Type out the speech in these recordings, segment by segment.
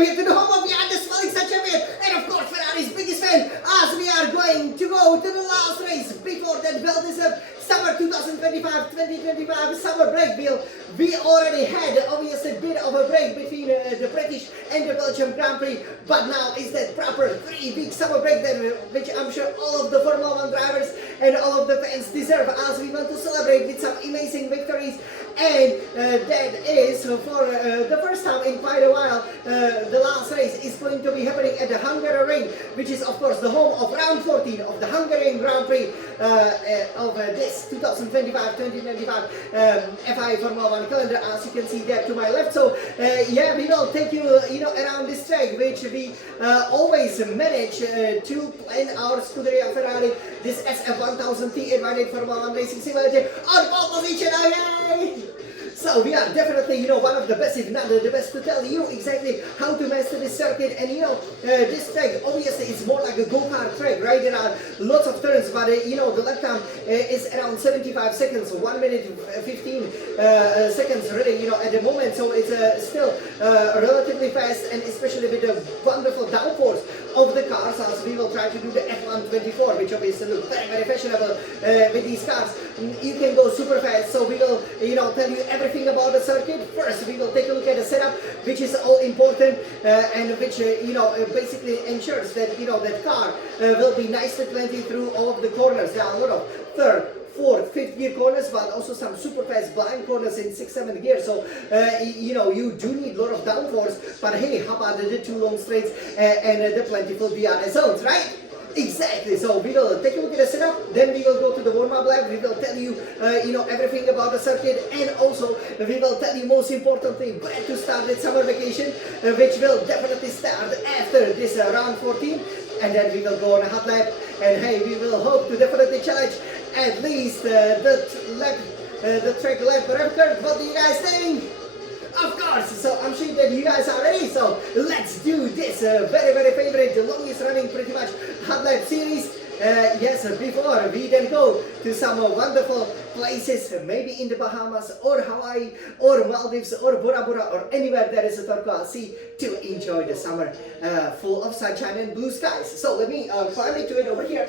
welcome here to the home of the Smiling Champion and of course Ferrari's biggest fan, as we are going to go to the last race before that well-deserved summer 2025 summer break. We already had obviously a bit of a break between the British and the Belgium Grand Prix, but now is that proper 3-week summer break that which I'm sure all of the Formula 1 drivers and all of the fans deserve, as we want to celebrate with some amazing victories. And that is for the first time in quite a while. The last race is going to be happening at the Hungarian, which is of course the home of round 14 of the Hungarian Grand Prix of this 2025 FI Formula 1 calendar, as you can see there to my left. So yeah, we will take you around this track, which we always manage to plan our Scuderia Ferrari, this SF1000T Advantage Formula 1 Racing Simulator on pole position. Yay! So we are definitely, one of the best, if not the best, to tell you exactly how to master this circuit. And this track obviously is more like a go-kart track, right? There are lots of turns, but the lap time is around 75 seconds, 1 minute 15 seconds really, at the moment. So it's still relatively fast, and especially with the wonderful downforce of the cars, as we will try to do the F124, which obviously looks very, very fashionable with these cars. You can go super fast, so we will, tell you everything about the circuit. First, we will take a look at the setup, which is all important, and which, basically ensures that, that car will be nicely planted through all of the corners. There are a lot of third, fourth, fifth gear corners, but also some super fast blind corners in 6th, 7th gear. So, you do need a lot of downforce, but hey, how about the two long straights and the plentiful DRS zones, right? Exactly. So we will take a look at the setup, then we will go to the warm-up lap. We will tell you, everything about the circuit, and also we will tell you most importantly where to start that summer vacation, which will definitely start after this round 14, and then we will go on a hot lap. And hey, we will hope to definitely challenge at least the track lap record. What do you guys think? Of course, so I'm sure that you guys are ready, so let's do this very, very favorite, the longest running pretty much hot lap series. Yes, before we then go to some wonderful places, maybe in the Bahamas or Hawaii or Maldives or Bora Bora or anywhere there is a turquoise sea, to enjoy the summer full of sunshine and blue skies. So let me climb into it over here.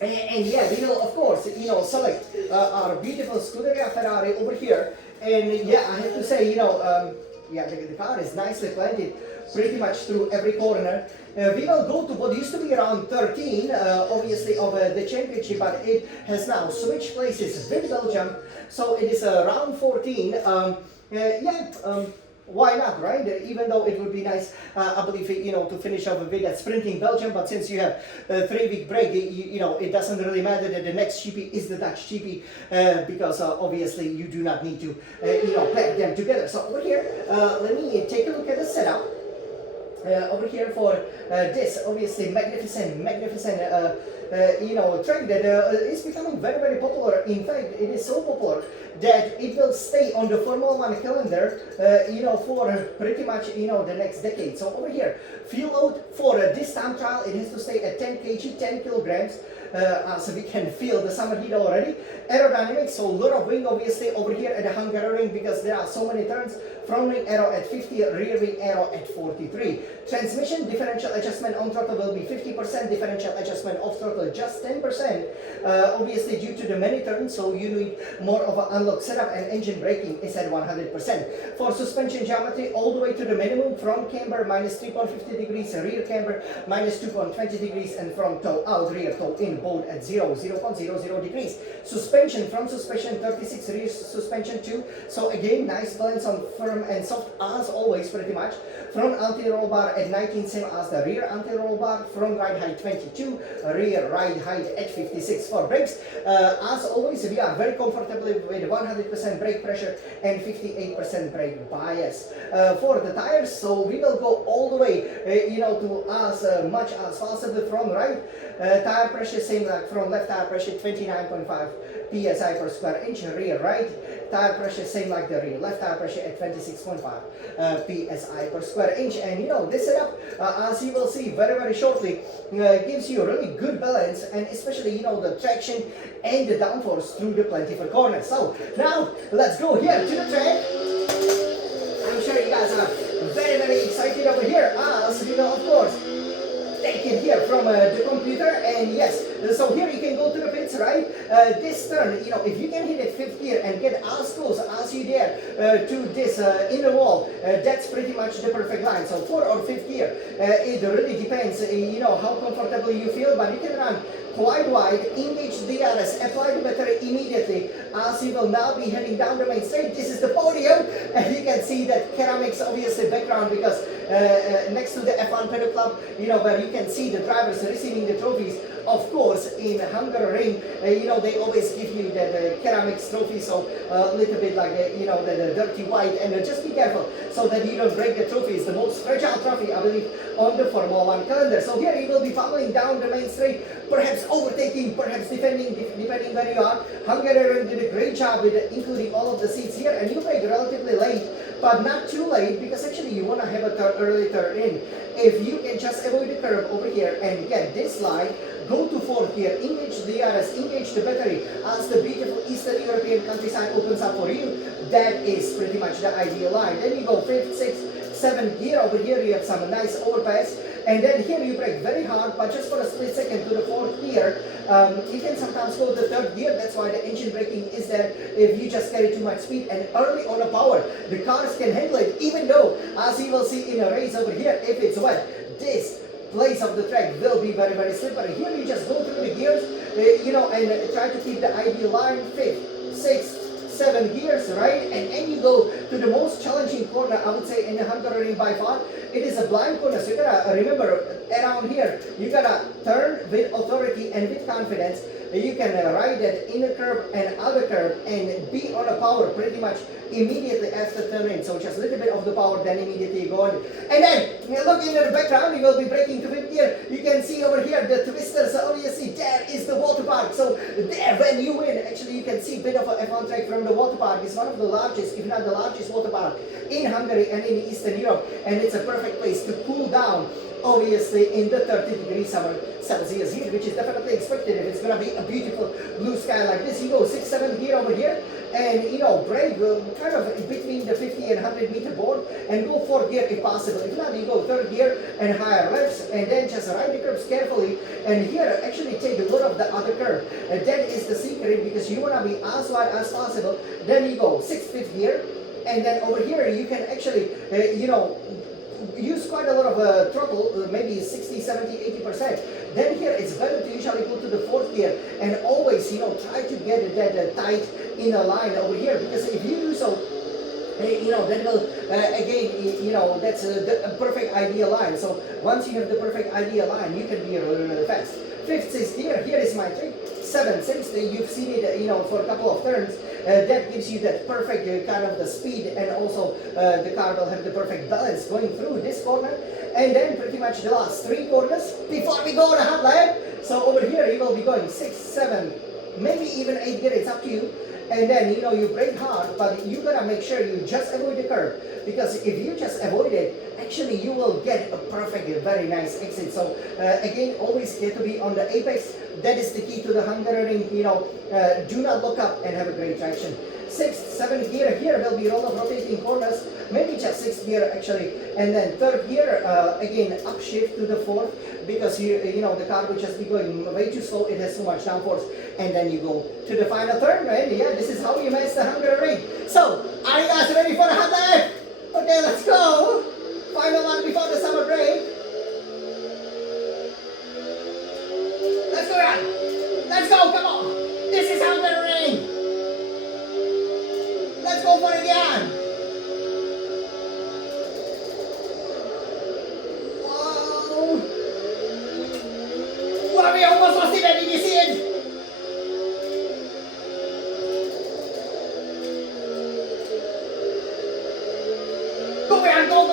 And yeah, we will of course, select our beautiful Scuderia Ferrari over here. And yeah, I have to say, the car is nicely planted pretty much through every corner. We will go to what used to be around 13, obviously, of the championship, but it has now switched places with Belgium. So it is round 14. Why not, right? Even though it would be nice, I believe, to finish off with that sprinting Belgium, but since you have a 3-week break, it doesn't really matter that the next GP is the Dutch GP, because obviously you do not need to, pack them together. So over here, let me take a look at the setup. Over here for this obviously magnificent track that is becoming very, very popular. In fact, it is so popular that it will stay on the Formula 1 calendar, for pretty much, the next decade. So over here, fuel load for this time trial, it has to stay at 10 kg, 10 kilograms. So we can feel the summer heat already. Aerodynamics, so a lot of wing obviously over here at the Hungarian, because there are so many turns. Front wing arrow at 50, rear wing arrow at 43. Transmission differential adjustment on throttle will be 50%, differential adjustment off throttle just 10%. Obviously due to the many turns, so you need more of an unlock setup, and engine braking is at 100%. For suspension geometry, all the way to the minimum, front camber minus 3.50 degrees, rear camber minus 2.20 degrees, and from toe out, rear toe in, both at 0.00 degrees. Suspension, front suspension 36, rear suspension 2. So again, nice balance on firm and soft as always pretty much. Front anti-roll bar at 19, same as the rear anti-roll bar. Front ride height 22, rear ride height at 56. For brakes, as always, we are very comfortably with 100% brake pressure and 58% brake bias. For the tires, so we will go all the way, to as much as possible. Front right tire pressure, same like front left tire pressure, 29.5 psi per square inch. Rear right tire pressure, same like the rear left tire pressure at 26.5 psi per square inch. And this setup, as you will see very, very shortly, gives you a really good balance, and especially the traction and the downforce through the plentiful corners. So now let's go here to the track. I'm sure you guys are very, very excited over here as we will, of course, take it here from the computer. And yes, so here you can go to the pits, right? This turn, if you can hit it fifth gear and get as close as you dare to this inner wall, that's pretty much the perfect line. So fourth or fifth gear, it really depends, how comfortable you feel, but you can run quite wide, engage the DRS, apply the battery immediately as you will now be heading down the main straight. This is the podium, and you can see that ceramics obviously background because next to the F1 Pedal Club, where you can see the drivers receiving the trophies. Of course, in Hungarian, they always give you the ceramics trophy, so a little bit like, the dirty white, and just be careful so that you don't break the trophy. It's the most fragile trophy, I believe, on the Formula 1 calendar. So here you will be following down the main straight, perhaps overtaking, perhaps defending, depending where you are. Hungarian did a great job with including all of the seats here, and you brake relatively late, but not too late, because actually you want to have a early turn in. If you can just avoid the curve over here and get this line, go to fourth gear, engage the DRS, engage the battery as the beautiful Eastern European countryside opens up for you. That is pretty much the ideal line. Then you go fifth, sixth, seventh gear. Over here you have some nice overpass, and then here you brake very hard, but just for a split second to the fourth gear. You can sometimes go to the third gear. That's why the engine braking is there if you just carry too much speed. And early on the power, the cars can handle it, even though, as you will see in a race over here, if it's wet, this place of the track will be very, very slippery. Here you just go through the gears, and try to keep the ideal line, fifth, sixth, seven gears, right? And then you go to the most challenging corner, I would say, in the Hungarian by far. It is a blind corner, so you gotta remember, around here, you gotta turn with authority and with confidence. You can ride that inner curve and outer curve and be on a power pretty much immediately after turning. So just a little bit of the power, then immediately go on. And then, look into the background, you will be braking to fifth gear. You can see over here the twisters, obviously there is the water park. So there, when you win, actually you can see a bit of a F1 track from the water park. It's one of the largest, if not the largest water park in Hungary and in Eastern Europe. And it's a perfect place to cool down, obviously in the 30 degrees summer Celsius heat, which is definitely expected if it's going to be a beautiful blue sky like this. You go 6th, 7th gear over here, and brake kind of between the 50 and 100 meter board, and go 4th gear if possible. If not, you go 3rd gear and higher lefts, and then just ride the curves carefully. And here actually take a lot of the other curve, and that is the secret, because you want to be as wide as possible. Then you go 6th, 5th gear, and then over here you can actually use quite a lot of throttle, maybe 60, 70, 80%. Then here it's better to usually go to the 4th gear and always, try to get that tight inner line over here, because if you do so, that will, again, that's the perfect ideal line. So once you have the perfect ideal line, you can be really, really fast. 5th, 6th gear, here is my trick. 7th, 6th, you've seen it, for a couple of turns. That gives you that perfect kind of the speed, and also the car will have the perfect balance going through this corner. And then pretty much the last 3 corners before we go on a hot lap. So over here you will be going 6, 7, maybe even 8 gear, it's up to you. And then, you brake hard, but you gotta make sure you just avoid the curve, because if you just avoid it, actually you will get a perfect, very nice exit. So again, always get to be on the apex. That is the key to the Hungarian, do not look up and have a great traction. 6th, 7th gear, here will be a lot of rotating corners, maybe just 6th gear actually, and then 3rd gear, again upshift to the 4th, because the car will just be going way too slow, it has too much downforce, and then you go to the final turn, and yeah, this is how you master Hungary. So, are you guys ready for the hot lap? Okay, let's go! Final one before the summer break. Let's go, Ryan! Let's go, come on! This is Hungary! Let's go for it again! Whoa! Wow, we almost lost it, did you see it? Go, Ryan, go!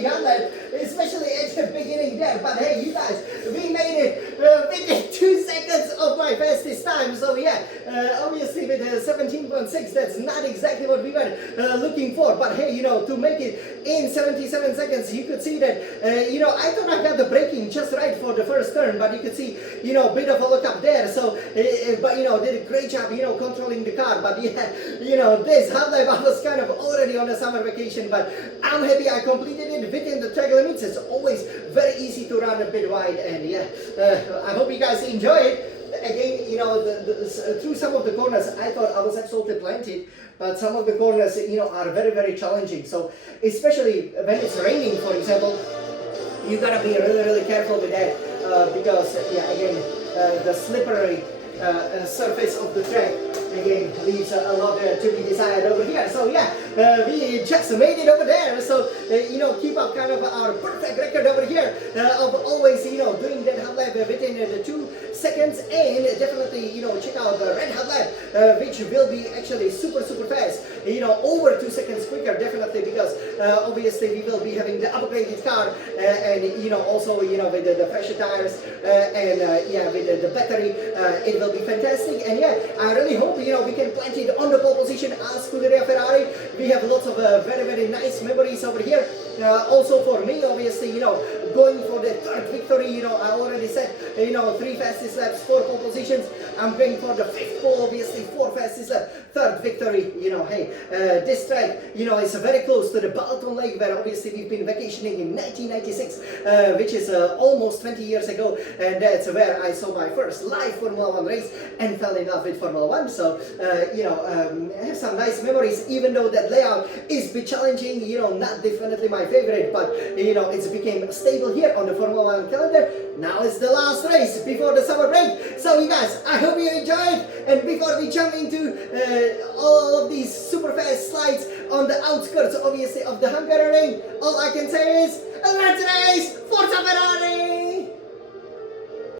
fantastic outlet, especially at the beginning there. But hey, you guys, we made it within 2 seconds of my fastest time. So yeah, obviously with 17.6, that's not exactly what we were looking for. But hey, you know, to make it in 77 seconds, you could see that, you know, I thought I got the braking just right for the first turn, but you could see, you know, a bit of a look up there. So, but you know, did a great job, you know, controlling the car. But yeah, you know, this half lap I was kind of already on a summer vacation, but I'm happy I completed it within the track limits. It's always very easy to run a bit wide, and yeah, I hope you guys enjoy it. Again, you know, through some of the corners, I thought I was absolutely planted, but some of the corners, you know, are very, very challenging. So, especially when it's raining, for example, you gotta be really, really careful with that because, yeah, again, the slippery surface of the track again leaves a lot to be desired over here. So yeah, we just made it over there. So you know, keep up kind of our perfect record over here of always, you know, doing that half lap within the 2 seconds, and definitely, you know, check out the red half lap, which will be actually super fast, you know, over 2 seconds quicker, definitely, because obviously we will be having the upgraded car, and you know, also, you know, with the fresher tires, and yeah, with the battery, it will be fantastic. And yeah, I really hope, you know, we can plant it on the pole position as Scuderia Ferrari. We have lots of very nice memories over here. Also for me, obviously, you know, going for the third victory, you know, I already said, you know, 3 fastest laps, 4 pole positions. I'm going for the 5th pole, obviously, 4 fastest lap, 3rd victory. You know, hey, this track, you know, is very close to the Balton Lake, where obviously we've been vacationing in 1996, which is almost 20 years ago, and that's where I saw my first live Formula 1 race and fell in love with Formula 1. So, you know, I have some nice memories, even though that layout is a bit challenging, you know, not definitely my favorite, but, you know, it's became stable here on the Formula 1 calendar. Now it's the last race before the summer break. So, you guys, I hope you enjoyed, and before we jump into all of these super fast slides on the outskirts, obviously, of the Hungarian ring, all I can say is, let's race! Forza Ferrari!